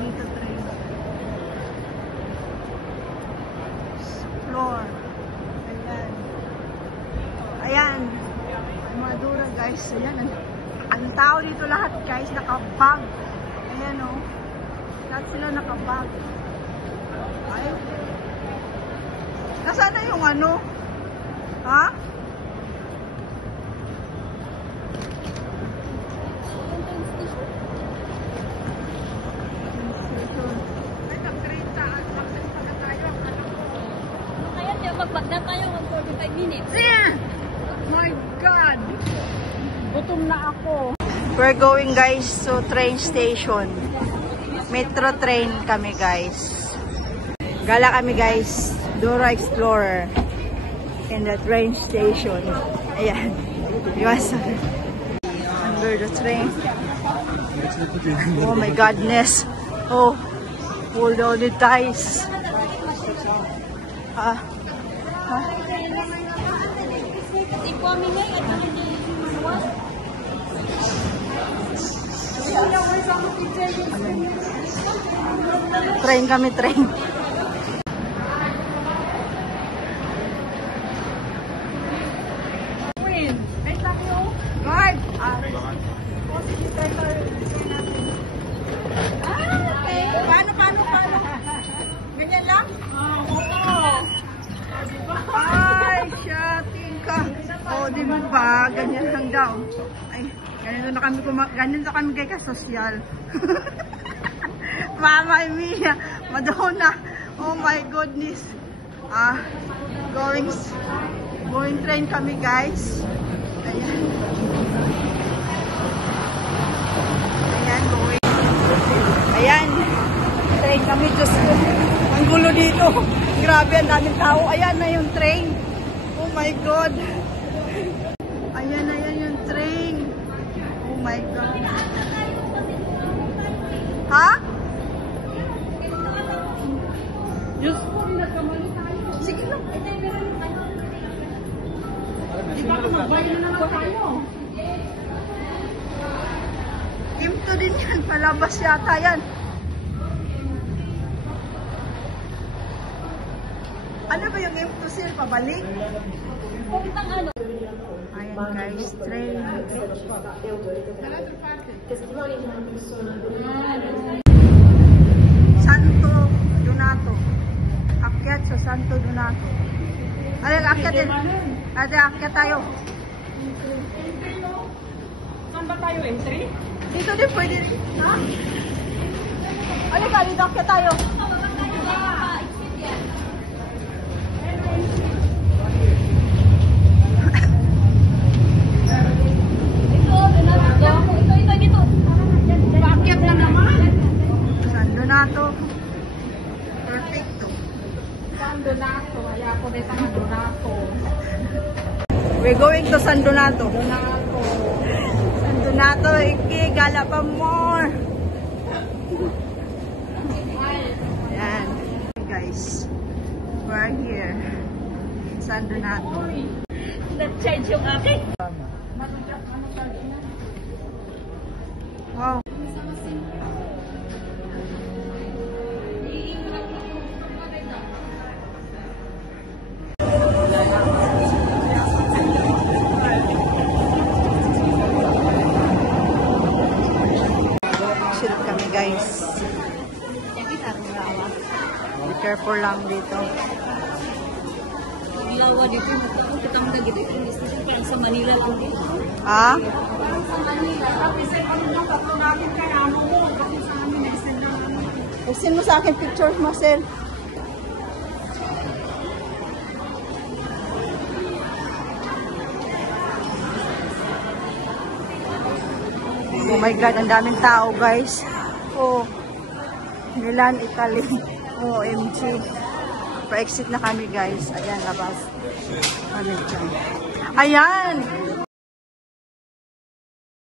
dito, train. Floor. Ayan. Ayan. Madura guys. Ayan. Ang tao dito lahat guys, nakabag. Ayan o. Lahat sila nakabag. Ay. Nasaan na yung ano? Ha? Ay, nag-train sa access pa na tayo. Kaya tayo magbag na tayo 45 minutes. Yeah! My God! Gutom na ako. We're going guys to train station. Metro train kami guys. Gala kami guys. Dora Explorer. In the train station. Ayan. Yes. Under the train. Oh my godness. Oh. Hold on the ties. Train kami, train. Guard! Paano? Ganyan lang? Ay, shooting ka. O, di mo ba? Ganyan lang daw. Ay, ganyan na kami kay kasosyal. Mama Mia, Madonna. Oh my goodness. Going train kami guys. Ayan. Ayan, going. Ayan. Train kami. Diyos ko. Ang gulo dito. Grabe, ang daming tao. Ayan na yung train. Oh my God. Ayan yung train. Oh my God. Ha? Diyos ko, nagkamali tayo. Sige lang. Di ba kung magbayan na naman tayo? Imto din yan. Palabas yata yan. Ano ba yung imto sir? Pabalik? Puntang ano? Ayan guys, train. Santo Donato. Akyat sa Santo Donato. Ayan, akyat din. Akyat tayo. Saan ba tayo entry? Dito din pwede. Ha? Ano ka? Dito akyat tayo. Paakyat na naman. San Donato. Perfecto. San Donato. Kaya ako dito ng Donato. We're going to San Donato. Donato. San Donato, gala pa more. Ayan. Guys, we're here in San Donato. Nag-charge yung akin. Wow. Silip kami guys. Be careful lang dito. Gilawa dito. Kita mo na dito. Parang sa Manila lang dito. Ha? Sa Manila. Tapos ano lang tatlo natin kaya mo. Kasi sa amin naisend lang. Send mo sa akin pictures mo, sir. Oh my God, ang daming tao, guys. Oh, Milan, Italy. OMG. Pa-exit na kami, guys. Ayan, labas. Ayan.